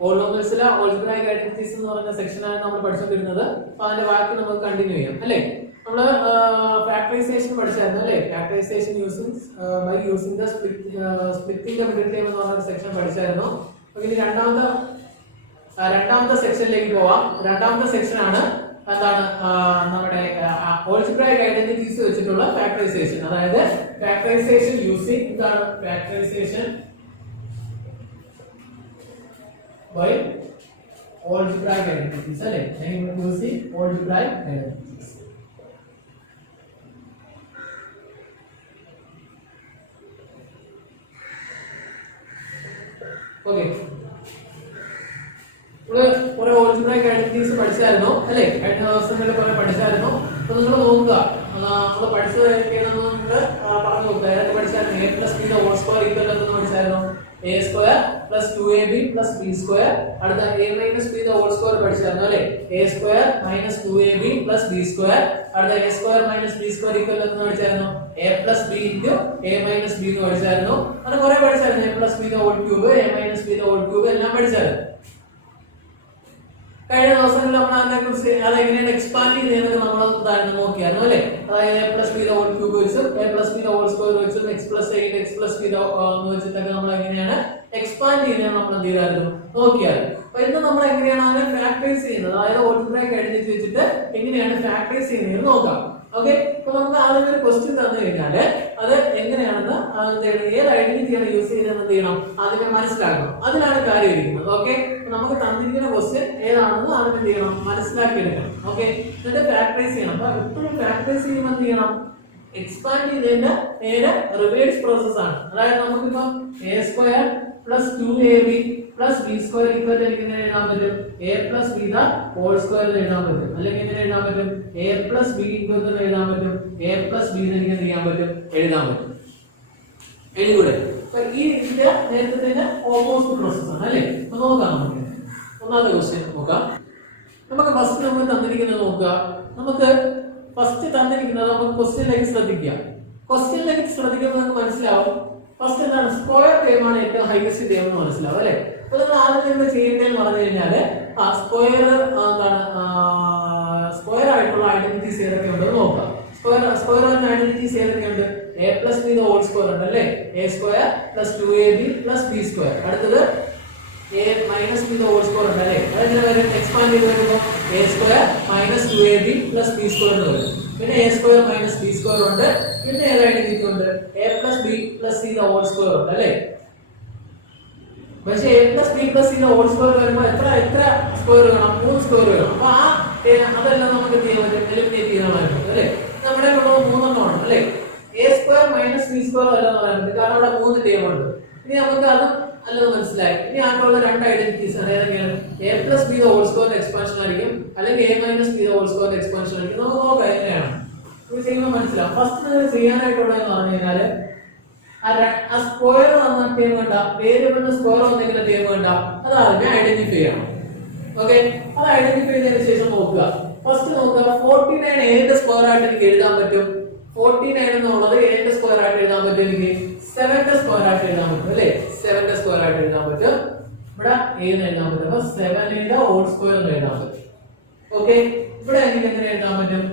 പോളിനോമിയൽസിലെ algebraic identities എന്ന് പറയുന്ന സെക്ഷനാണ് നമ്മൾ പഠിച്ചുകൊണ്ടിരുന്നത്. അപ്പോൾ അതിന്റെ ബാക്കി നമുക്ക് കണ്ടിന്യൂ ചെയ്യാം അല്ലേ. നമ്മൾ ഫാക്ടറൈസേഷൻ പഠിച്ചായിരുന്നു അല്ലേ. Factorisation by using the splitting the middle term എന്ന് പറഞ്ഞ സെക്ഷൻ പഠിച്ചായിരുന്നു. അപ്പോൾ ഇനി രണ്ടാമത്തെ സെക്ഷനിലേക്ക് പോവാം. രണ്ടാമത്തെ സെക്ഷൻ ആണ് എന്താണ് നമ്മുടെ algebraic ഐഡന്റിറ്റീസ് വെച്ചിട്ടുള്ള ഫാക്ടറൈസേഷൻ. അതായത് ഫാക്ടറൈസേഷൻ യൂസിംഗ് എന്താണ് ഫാക്ടറൈസേഷൻ by algebraic identities അല്ലേ. using algebraic identities. ഓക്കേ, നമ്മൾ കുറെ algebraic identities പഠിച്ചായിരുന്നു അല്ലേ. കഴിഞ്ഞ ദിവസങ്ങളിൽ കുറെ പഠിച്ചായിരുന്നു. അപ്പോൾ നിങ്ങൾ നോക്കുക, നമ്മൾ പഠിച്ചത് ഏതൊക്കെയാണെന്ന് നമ്മൾ പറഞ്ഞു നോക്കുക. ഏതൊക്കെ പഠിച്ചായിരുന്നു? a plus b the whole square equal എന്ന് പഠിച്ചായിരുന്നു. a square plus 2ab plus b square. അടുത്ത a minus b the whole square പഠിച്ചായിരുന്നു അല്ലേ. a square minus 2ab plus b square. അടുത്ത a square minus b square equal എന്ന് പഠിച്ചായിരുന്നു. a plus b into a minus b എന്ന് പഠിച്ചായിരുന്നു. അങ്ങനെ കുറെ പഠിച്ചായിരുന്നു. a plus b the whole cube, a minus b the whole cube എല്ലാം പഠിച്ചായിരുന്നു. കഴിഞ്ഞ ദിവസങ്ങളിൽ നമ്മൾ അതിനെക്കുറിച്ച് അതെങ്ങനെയാണ് എക്സ്പാൻഡ് ചെയ്യുന്നതെന്ന് നമ്മൾ നോക്കിയായിരുന്നു അല്ലേ. അതായത് a plus b the whole cube വെച്ചും a plus b the whole square വെച്ചും x plus a x plus b എന്ന് വെച്ചിട്ടൊക്കെ നമ്മൾ എങ്ങനെയാണ് എക്സ്പാൻഡ് ചെയ്യുന്നത് നമ്മൾ എന്ത് ചെയ്തായിരുന്നു നോക്കിയായിരുന്നു. അപ്പൊ ഇന്ന് നമ്മൾ എങ്ങനെയാണ് അതിനെ ഫാക്ടറൈസ് ചെയ്യുന്നത്, അതായത് algebraic ഐഡന്റിറ്റി വെച്ചിട്ട് എങ്ങനെയാണ് ഫാക്ടറൈസ് ചെയ്യുന്നത് നോക്കാം. ഓക്കെ, അപ്പൊ നമുക്ക് ആദ്യം ഒരു ക്വസ്റ്റ്യൻ തന്നു കഴിഞ്ഞാല് അത് എങ്ങനെയാണെന്ന് ഏത് ഐഡന്റിറ്റിയാണ് യൂസ് ചെയ്തതെന്ന് എന്ത് ചെയ്യണം അതിനെ മനസ്സിലാക്കണം. അതിലാണ് കാര്യം ഇരിക്കുന്നത്. ഓക്കെ, നമുക്ക് തന്നിരിക്കുന്ന ക്വസ്റ്റ്യൻ ഏതാണെന്ന് അതിന് എന്ത് ചെയ്യണം മനസ്സിലാക്കി എടുക്കണം. ഓക്കെ, എന്നിട്ട് ഫാക്ടറൈസ് ചെയ്യണം. അപ്പൊ എപ്പോഴും ഫാക്ടറൈസ് ചെയ്യുമ്പോൾ എന്ത് ചെയ്യണം എക്സ്പാൻഡ് ചെയ്തതിന്റെ നേരെ റിവേഴ്സ് പ്രോസസ് ആണ്. അതായത് നമുക്കിപ്പോ a square plus 2ab plus b square equal എനിക്ക് എങ്ങനെ എഴുതാൻ പറ്റും? a plus b the whole square എഴുതാൻ പറ്റും. അല്ലെങ്കിൽ എങ്ങനെ എഴുതാൻ പറ്റും? a പ്ലസ് b ഈക്വൽ എഴുതാൻ പറ്റും. a പ്ലസ് b എനിക്ക് എന്ത് ചെയ്യാൻ പറ്റും? എഴുതാൻ പറ്റും. എഴുതൂടെ? അപ്പൊ ഈ ഇതിന്റെ നേരത്തെ ഓപ്പോസിറ്റ് പ്രോസസ് ആണ് അല്ലേ. അപ്പൊ നോക്കാം, നമുക്ക് ഒന്നാമത്തെ ക്വസ്റ്റ്യൻ നോക്കാം. നമുക്ക് ഫസ്റ്റ് നമ്മൾ തന്നിരിക്കുന്നത് നോക്കുക. നമുക്ക് ഫസ്റ്റ് തന്നിരിക്കുന്നത് നമുക്ക് ക്വസ്റ്റ്യനിലേക്ക് ശ്രദ്ധിക്കാം. ക്വസ്റ്റ്യനിലേക്ക് ശ്രദ്ധിക്കുമ്പോൾ നമുക്ക് മനസ്സിലാവും ഫസ്റ്റ് എന്താണ് സ്ക്വയർ ടേം ആണ് ഏറ്റവും ഹൈയസ്റ്റ് ടേം എന്ന് മനസ്സിലാവും അല്ലേ. അപ്പൊ നിങ്ങൾ ആദ്യം നിങ്ങൾ ചെയ്യേണ്ടതെന്ന് പറഞ്ഞു കഴിഞ്ഞാല് സ്ക്വയർ എന്താണ് സ്ക്വയർ ആയിട്ടുള്ള ഐഡന്റിറ്റീസ് ഏതൊക്കെയുണ്ട് നോക്കാം. സ്ക്വയർ ആയിട്ടുള്ള identities ഏതൊക്കെയുണ്ട്? a plus b the whole square ഉണ്ട് അല്ലേ. a square plus 2ab plus b square. അടുത്തത് a minus b the whole square ഉണ്ട് അല്ലേ. അതെങ്ങനെ വരും? എക്സ്പാൻഡ് ചെയ്ത് വരുമ്പോൾ a square minus 2ab plus b square എന്ന് വരും. പിന്നെ a square minus b square ഉണ്ട്. പിന്നെ ഏത് ഐഡന്റിറ്റി ഉണ്ട്? a plus b plus c the whole square ഉണ്ട് അല്ലേ. പക്ഷേ a plus b plus c the whole square വരുമ്പോൾ എത്ര സ്ക്വയർ വേണം? 3 സ്ക്വയർ വേണം. അപ്പോൾ അതെല്ലാം നമുക്ക് എന്ത് ചെയ്യാൻ പറ്റും? എലിമിനേറ്റ് ചെയ്യാൻ പറ്റും അല്ലേ. നമ്മുടെ ഉള്ളത് 3 ആണ് അല്ലേ. a square minus b square അല്ലെന്ന് പറയാൻ പറ്റും, കാരണം അവിടെ 3 ടേം ഉണ്ട്. ഇനി നമുക്ക് അതും അല്ലെന്ന് മനസ്സിലായി. ഇനി ആയിട്ടുള്ള രണ്ട് ഐഡന്റിറ്റീസ് ആണ് ഏതൊക്കെയാണ്? a plus b the whole square expansion ആയിരിക്കും, അല്ലെങ്കിൽ a minus b the whole square expansion ആയിരിക്കും. നമുക്ക് നോക്കാം എങ്ങനെയാണ് ഇത് ചെയ്യുമ്പോൾ മനസ്സിലാവും. ഫസ്റ്റ് നിങ്ങൾ ചെയ്യാനായിട്ടുള്ളതെന്ന് പറഞ്ഞു കഴിഞ്ഞാല് ആ സ്ക്വയർ വന്ന ടേം വേണ്ട, വേരിയബിളിന് സ്ക്വയർ വന്നെങ്കിലും ടേം വേണ്ട, അത് ആദ്യമേ ഐഡന്റിഫൈ ചെയ്യണം. ഓക്കെ, അത് ഐഡന്റിഫൈ ചെയ്തതിനു ശേഷം നോക്കുക. ഫസ്റ്റ് നോക്കുക 49 ഏതിന്റെ സ്ക്വയർ ആയിട്ട് എനിക്ക് എഴുതാൻ പറ്റും? 49 എന്നുള്ളത് ഏതിന്റെ സ്ക്വയർ ആയിട്ട് എഴുതാൻ പറ്റും? എനിക്ക് 7ന്റെ സ്ക്വയർ ആയിട്ട് എഴുതാൻ പറ്റും അല്ലേ. 7ന്റെ സ്ക്വയർ ആയിട്ട് എഴുതാൻ പറ്റും. ഇവിടെ ഏത് എഴുതാൻ പറ്റും? അപ്പൊ 7ന്റെ ഹോൾ സ്ക്വയർ എന്ന് എഴുതാൻ പറ്റും. ഓക്കെ, ഇവിടെ എനിക്ക് എങ്ങനെ എഴുതാൻ പറ്റും?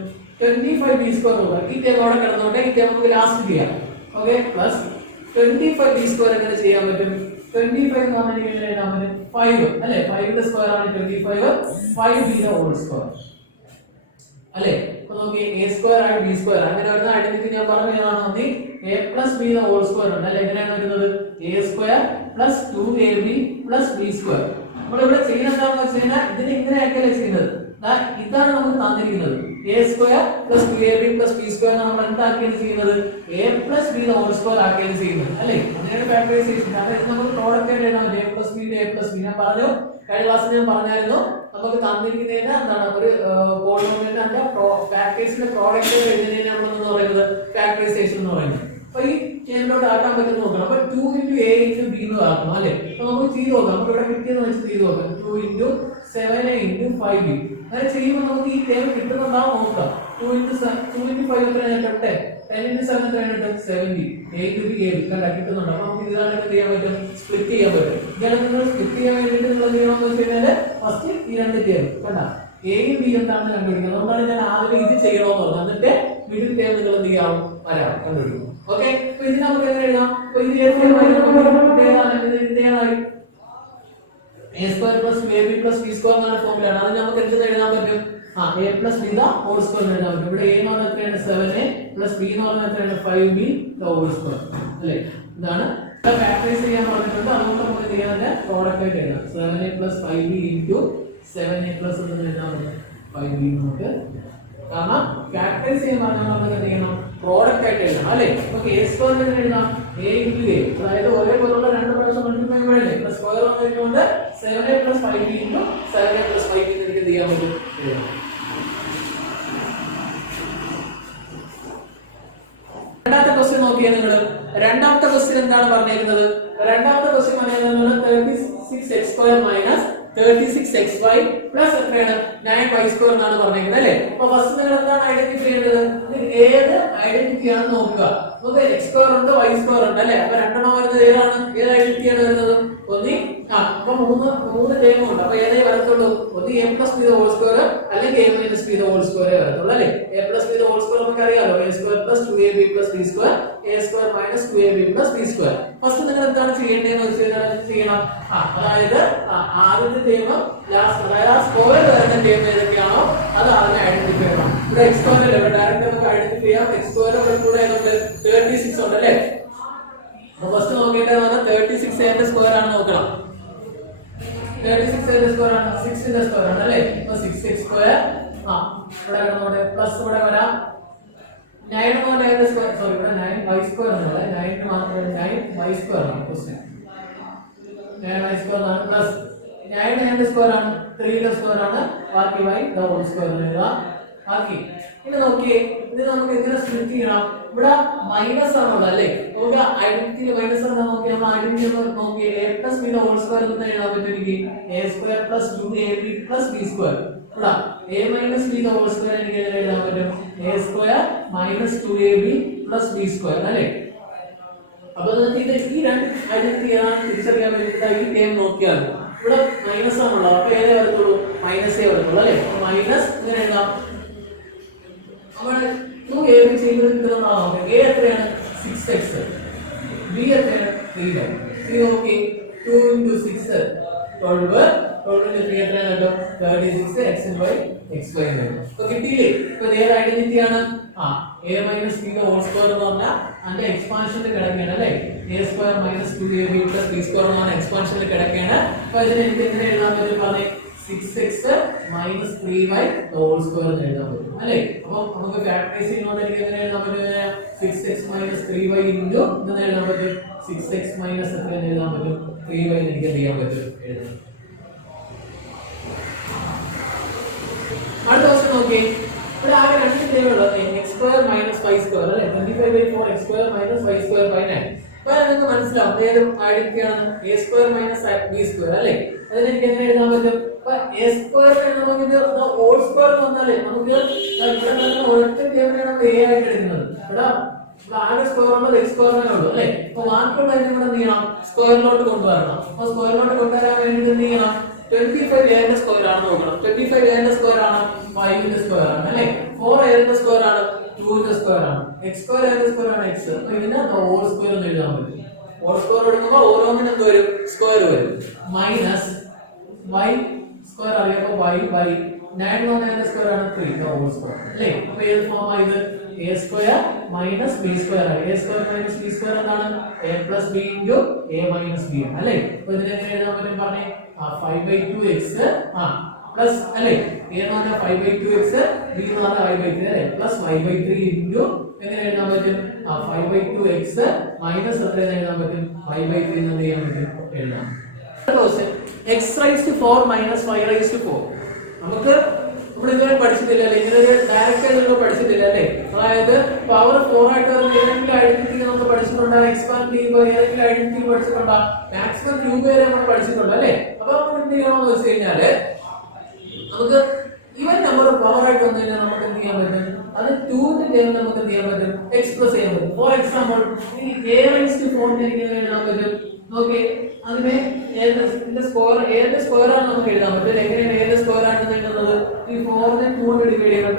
25b സ്ക്വയർ നോക്കുക. ഈ ടേം അവിടെ കിടന്നോട്ടെ, ഈ ടേം നമുക്ക് ലാസ്റ്റ് ചെയ്യാം. ഓക്കെ, പ്ലസ് 25b സ്ക്വയർ എങ്ങനെ ചെയ്യാൻ പറ്റും? 25 എന്ന് പറഞ്ഞാൽ എനിക്ക് എങ്ങനെ എഴുതാൻ പറ്റും? 5 അല്ലേ. 5ന്റെ സ്ക്വയർ ആണ് 25, 5b the whole square അല്ലേ. അപ്പൊ നോക്കി a square and b square അങ്ങനെ വരുന്ന ഐഡന്റിറ്റി ഞാൻ പറഞ്ഞതാണ്. നന്ദി. a plus b the whole square ഉണ്ട് അല്ലേ. എങ്ങനെയാണ് വരുന്നത്? a square plus 2ab plus b square. നമ്മൾ ഇവിടെ ചെയ്യുന്നത് എന്താണെന്ന് വെച്ച് കഴിഞ്ഞാൽ ഇതിനെ ഇങ്ങനെ ആക്കിയല്ലേ ചെയ്യുന്നത്. ഇതാണ് നമുക്ക് തന്നിരിക്കുന്നത്. a square plus 2ab plus b square നമ്മൾ എന്താക്കിയാണ് ചെയ്യുന്നത്? a plus b the whole square ആക്കിയാണ് ചെയ്യുന്നത് അല്ലേ. അങ്ങനെയാണ് ഫാക്ടറൈസേഷൻ. കാരണം ഇത് നമുക്ക് പ്രോഡക്റ്റ് ആയിട്ട് എഴുതാം. a plus b a plus b ഞാൻ പറഞ്ഞു. കഴിഞ്ഞ ക്ലാസ്സിൽ ഞാൻ പറഞ്ഞായിരുന്നു നമുക്ക് തന്നിരിക്കുന്നതിന് എന്താണ് ഒരു പോളിനോമിയലിന്റെ ഫാക്ടേഴ്സിന്റെ പ്രോഡക്റ്റ് എഴുതുന്നതിന് നമ്മൾ എന്ന് പറയുന്നത് ഫാക്ടറൈസേഷൻ എന്ന് പറയുന്നത്. അപ്പൊ ഈ ടേമിലോട്ട് ആക്കാൻ പറ്റുന്ന നോക്കണം. അപ്പൊ 2 into a into b എന്ന് ആക്കണം അല്ലേ. അപ്പൊ നമുക്ക് ചെയ്ത് നോക്കാം. നമുക്ക് ഇവിടെ കിട്ടിയെന്ന് വെച്ച് ചെയ്ത് നോക്കാം. 2 into 7a into 5b അങ്ങനെ ചെയ്യുമ്പോൾ നമുക്ക് ഈ ടേം കിട്ടുന്നുണ്ടാവും നോക്കാം. 2 into 5 എത്രയാണ്? 10. 10 into 7 എത്രയാണ്? 70. a to b a കണ്ട കിട്ടുന്നുണ്ട്. അപ്പൊ നമുക്ക് ഇതാണ് എന്ത് ചെയ്യാൻ പറ്റും? സ്പ്ലിറ്റ് ചെയ്യാൻ പറ്റും. ഇതാണ് നിങ്ങൾ സ്പ്ലിറ്റ് ചെയ്യാൻ വേണ്ടിയിട്ട് നിങ്ങൾ എന്ത് ചെയ്യണമെന്ന് വെച്ച് കഴിഞ്ഞാൽ ഫസ്റ്റ് ഈ രണ്ട് ടേം കണ്ട എയും ബി എന്താണെന്ന് കണ്ടുപിടിക്കുന്നത്. അതുകൊണ്ടാണ് ഞാൻ ആദ്യം ഇത് ചെയ്യണമെന്ന് പറഞ്ഞത്. എന്നിട്ട് മിഡിൽ ടേം നിങ്ങൾ എന്ത് ചെയ്യാം വരാം കണ്ടുപിടിക്കും. ഓക്കെ, അപ്പൊ ഇത് നമുക്ക് എങ്ങനെ എഴുതാം? അപ്പൊ ഇത് ഏതായി a square plus 2ab plus b square എന്ന ഫോർമുലയാണ്. അത് നമുക്ക് എന്ത് എഴുതാൻ പറ്റും? a plus b the whole square എഴുതാൻ പറ്റും. ഇവിടെ a എന്ന് പറഞ്ഞാൽ എത്രയാണ് 7a plus b എന്ന് പറഞ്ഞാൽ എത്രയാണ് 5b the whole square അല്ലേ? ഇതാണ് ഫാക്ടറൈസ് ചെയ്യാൻ പറഞ്ഞിട്ടുണ്ട്. അതുകൊണ്ട് നമുക്ക് ചെയ്യാനുള്ള പ്രോഡക്റ്റ് ആയിട്ട് എഴുതാം. 7a plus 5b into 7a plus എന്ന് എഴുതാൻ പറ്റും 5b നമുക്ക്. കാരണം ഫാക്ടറൈസ് ചെയ്യാൻ പറഞ്ഞാൽ നമുക്ക് എന്ത് ചെയ്യണം? പ്രോഡക്റ്റ് ആയിട്ട് എഴുതണം അല്ലേ? നമുക്ക് a square എന്ന് എഴുതാം a into a, അതായത് ഒരേപോലുള്ള രണ്ട് പ്രാവശ്യം മൾട്ടിപ്ലൈ ചെയ്യണല്ലേ. പ്ലസ് സ്ക്വയർ വന്നിട്ടുണ്ട് 7a plus 5b into 7a plus 5b എന്ന് എന്ത് ചെയ്യാൻ പറ്റും? എഴുതാം. രണ്ടാമത്തെ ക്വസ്റ്റ്യൻ നോക്കിയാൽ നിങ്ങൾ രണ്ടാമത്തെ ക്വസ്റ്റ്യൻ എന്താണ് പറഞ്ഞിരുന്നത്? രണ്ടാമത്തെ ക്വസ്റ്റ്യൻ പറഞ്ഞിരുന്നത് 36x² മൈനസ് 36xy പ്ലസ് എത്രയാണ് 9y² എന്നാണ് പറഞ്ഞിരിക്കുന്നത് അല്ലേ? അപ്പൊ ഫസ്റ്റ് നിങ്ങൾ എന്താണ് ഐഡന്റിഫൈ ചെയ്യേണ്ടത്? ഏത് ഐഡന്റിറ്റി ആണെന്ന് നോക്കുക. നമുക്ക് x² ഉണ്ട് y² ഉണ്ട് അല്ലേ? അപ്പൊ രണ്ടെണ്ണം വരുന്നത് ഏതാണ്? ഏത് ഐഡന്റിറ്റിയാണ് വരുന്നത്? ഒന്നി അപ്പൊ മൂന്ന് ടേം ഉണ്ട്. അപ്പൊ ഏതേ വരത്തുള്ളൂ? ഒന്ന് a plus b the whole square അല്ലെങ്കിൽ a minus b the whole square വരത്തുള്ളൂ അല്ലേ? a plus b the whole square നമുക്ക് അറിയാലോ, a square plus 2ab plus b square a square minus 2ab plus b square. First നിങ്ങൾ എന്താണ് ചെയ്യേണ്ടതെന്ന് വെച്ചാൽ ചെയ്യണം, അതായത് ആദ്യത്തെ ടേം ലാസ്റ്റ് അതായത് സ്ക്വയർ വരുന്ന ടേം ഏതൊക്കെയാണോ അത് ആദ്യം ഐഡന്റിഫൈ ചെയ്യണം. ഇവിടെ x സ്ക്വയർ അല്ലേ, ഇവിടെ ഡയറക്റ്റ് നമുക്ക് ഐഡന്റിഫൈ ചെയ്യാം. x സ്ക്വയർ ഇവിടെ കൂടെ ഏതുണ്ട്? 36 ഉണ്ട് അല്ലേ? അപ്പൊ ഫസ്റ്റ് നോക്കേണ്ടത് 36 ന്റെ സ്ക്വയർ ആണ് നോക്കണം. 36 ന്റെ സ്ക്വയർ ആണ് 6 ന്റെ സ്ക്വയർ ആണ് അല്ലേ? അപ്പൊ 6x സ്ക്വയർ ഇവിടെ നമ്മുടെ പ്ലസ് ഇവിടെ വരാം 9 ന്റെ സ്ക്വയർ, സോറി ഇവിടെ 9y സ്ക്വയർ ആണ്, 9 മാത്രമേ 9y സ്ക്വയർ ആണ് ക്വസ്റ്റ്യൻ. 9y സ്ക്വയർ ആണ് പ്ലസ് 9 ന്റെ സ്ക്വയർ ആണ് 3 ന്റെ സ്ക്വയർ ആണ്, ബാക്കി y the whole square എഴുതാം. ബാക്കി ഇനി നോക്കിയേ, ഇത് നമുക്ക് എങ്ങനെ സ്പ്ലിറ്റ് ചെയ്യണം? ഇവിടെ മൈനസ് ആണുള്ളത് അല്ലേ? നമുക്ക് ഐഡന്റിറ്റിയിൽ മൈനസ് ആണ് നോക്കിയാൽ നമ്മൾ ഐഡന്റിറ്റി നോക്കിയേ a plus b the whole square എന്ന് എഴുതാൻ പറ്റും എനിക്ക് a square plus 2ab plus b square. ഇവിടെ a minus b the whole square എനിക്ക് എഴുതാൻ പറ്റും a square minus 2ab plus b square അല്ലേ? അപ്പൊ ഇത് ഈ രണ്ട് ഐഡന്റിറ്റി ആണ് തിരിച്ചറിയാൻ വേണ്ടിയിട്ട് ഈ ടേം നോക്കിയാൽ ഇവിടെ മൈനസ് ആണുള്ളത്. അപ്പൊ ഏതേ വരത്തുള്ളൂ? മൈനസേ വരത്തുള്ളൂ അല്ലേ? മൈനസ് ഇങ്ങനെ എഴുതാം. നമ്മുടെ 2ab ചെയ്യുന്നത് കിട്ടുന്നതാണ്. a എത്രയാണ്? 6x, b എത്രയാണ്? 3y. നോക്കി 2 into 6 12, 12 into 3 എത്രയാണ്? 36 x and y xy ആണ്. അപ്പൊ കിട്ടിയില്ലേ? ഇപ്പൊ ഏത് ഐഡന്റിറ്റി ആണ്? a minus b the whole square എന്ന് പറഞ്ഞാൽ അതിന്റെ എക്സ്പാൻഷനിൽ കിടക്കുകയാണ് അല്ലേ? a square minus 2ab plus b square എന്ന് പറഞ്ഞാൽ എക്സ്പാൻഷനിൽ കിടക്കുകയാണ്. അപ്പൊ ഇതിനെ എനിക്ക് എങ്ങനെ എഴുതാൻ പറ്റും പറഞ്ഞേ? 6x minus 3y the whole square എന്ന് എഴുതാൻ പറ്റും അല്ലേ? അപ്പൊ നമുക്ക് ഫാക്ടറൈസ് ചെയ്യുന്നതുകൊണ്ട് എനിക്ക് എങ്ങനെ എഴുതാൻ പറ്റും? 6x minus 3y into എന്ന് എഴുതാൻ പറ്റും 6x minus എത്ര എന്ന് എഴുതാൻ പറ്റും? 3y എനിക്ക് എന്ത് ചെയ്യാൻ പറ്റും? എഴുതാൻ. അടുത്ത ക്വസ്റ്റ്യൻ നോക്കി, ഇവിടെ ആകെ രണ്ട് ടേമുള്ളത് x square minus y square അല്ലേ? 25/4 x square minus y square by 9. അപ്പോൾ നിങ്ങൾക്ക് മനസ്സിലാവും ഏത് ഐഡന്റിറ്റിയാണ്? a square minus b square അല്ലേ? അതിനെ എനിക്ക് എങ്ങനെ എഴുതാൻ പറ്റും? അപ്പോൾ a square നമുക്ക് ഇത് whole square എന്ന് പറഞ്ഞാലേ നമുക്ക് ഇവിടെ നിന്ന് ഒറ്റ ടേമിനാണ് a ആയിട്ട് എടുക്കുന്നത്. ഇവിടെ ആകെ സ്ക്വയർ ഉള്ളത് x square തന്നെ ഉള്ളൂ അല്ലേ? അപ്പോൾ ബാക്കിയുള്ള ഇവിടെ എന്ത് ചെയ്യണം? സ്ക്വയറിലോട്ട് കൊണ്ടുവരണം. അപ്പോൾ സ്ക്വയറിലോട്ട് കൊണ്ടുവരാൻ വേണ്ടി എന്ത് ചെയ്യണം? 25 a ന്റെ സ്ക്വയർ ആണ് നോക്കണം. 25 a ന്റെ സ്ക്വയർ ആണ് 5 ന്റെ സ്ക്വയർ ആണ് അല്ലേ? 4 a ന്റെ സ്ക്വയർ ആണ് 2 ന്റെ സ്ക്വയർ ആണ്. x സ്ക്വയർ a ന്റെ സ്ക്വയർ ആണ് x. അപ്പോൾ ഇതിനെ ഹോൾ സ്ക്വയർ എന്ന് എഴുതാൻ പറ്റും. ഹോൾ സ്ക്വയർ എടുക്കുമ്പോൾ ഓരോന്നിനും എന്ത് വരും? സ്ക്വയർ വരും. മൈനസ് y സ്ക്വയർ അറിയുമ്പോൾ y ബൈ 9 ന്റെ സ്ക്വയർ ആണ് 3 the whole square അല്ലേ? അപ്പോൾ ഏത് ഫോം ആണ് ഇത്? a square minus b square ആണ്. a square minus b square എന്താണ്? a plus b into a minus b അല്ലേ? അപ്പോൾ ഇതിനെ എങ്ങനെ എഴുതാൻ പറ്റും പറഞ്ഞേ? 5/2x പ്ലസ് അല്ലേ? a എന്ന് പറഞ്ഞാൽ 5/2x, b എന്ന് പറഞ്ഞാൽ 5/3 അല്ലേ? പ്ലസ് y/3 into എങ്ങനെ എഴുതാൻ പറ്റും? 5/2x മൈനസ് എത്ര എഴുതാൻ പറ്റും? y/3 എന്ന് ചെയ്യാൻ പറ്റും എഴുതാം. x raised to 4 minus y raised to 4 നമുക്ക് നമ്മൾ ഇതുവരെ പഠിച്ചിട്ടില്ല അല്ലേ? ഇങ്ങനെ ഒരു ഡയറക്റ്റ് ആയിട്ട് പഠിച്ചിട്ടില്ല അല്ലേ? അതായത് പവർ 4 ആയിട്ട് വരുന്ന ഏതെങ്കിലും ഐഡന്റിറ്റി നമ്മൾ പഠിച്ചിട്ടുണ്ടോ? എക്സ്പാൻഡ് ചെയ്യുമ്പോൾ ഏതെങ്കിലും ഐഡന്റിറ്റി പഠിച്ചിട്ടുണ്ടോ? മാക്സിമം ക്യൂബ് വരെ നമ്മൾ പഠിച്ചിട്ടുണ്ട് അല്ലേ? അപ്പൊ നമ്മൾ എന്ത് ചെയ്യണമെന്ന് വെച്ച് കഴിഞ്ഞാല് നമുക്ക് ഈവൻ നമ്പർ പവർ ആയിട്ട് വന്നു കഴിഞ്ഞാൽ നമുക്ക് എന്ത് ചെയ്യാൻ പറ്റും? അത് 2 ന്റെ ടേം നമുക്ക് എന്ത് ചെയ്യാൻ പറ്റും? എക്സ്പ്രസ് ചെയ്യാൻ പറ്റും. ഫോർ എക്സാമ്പിൾ ഈ a raised to 4 എനിക്ക് എഴുതാൻ പറ്റും? നോക്കി അതിനെ a ഇതിന്റെ സ്ക്വയർ ഏതിന്റെ സ്ക്വയർ ആണ് നമുക്ക് എഴുതാൻ പറ്റും. എങ്ങനെയാണ് ഏത് സ്ക്വയർ ആണ് എഴുതുന്നത്? ഈ 4നെ 2 കൊണ്ട് ഡിവൈഡ് ചെയ്യണം.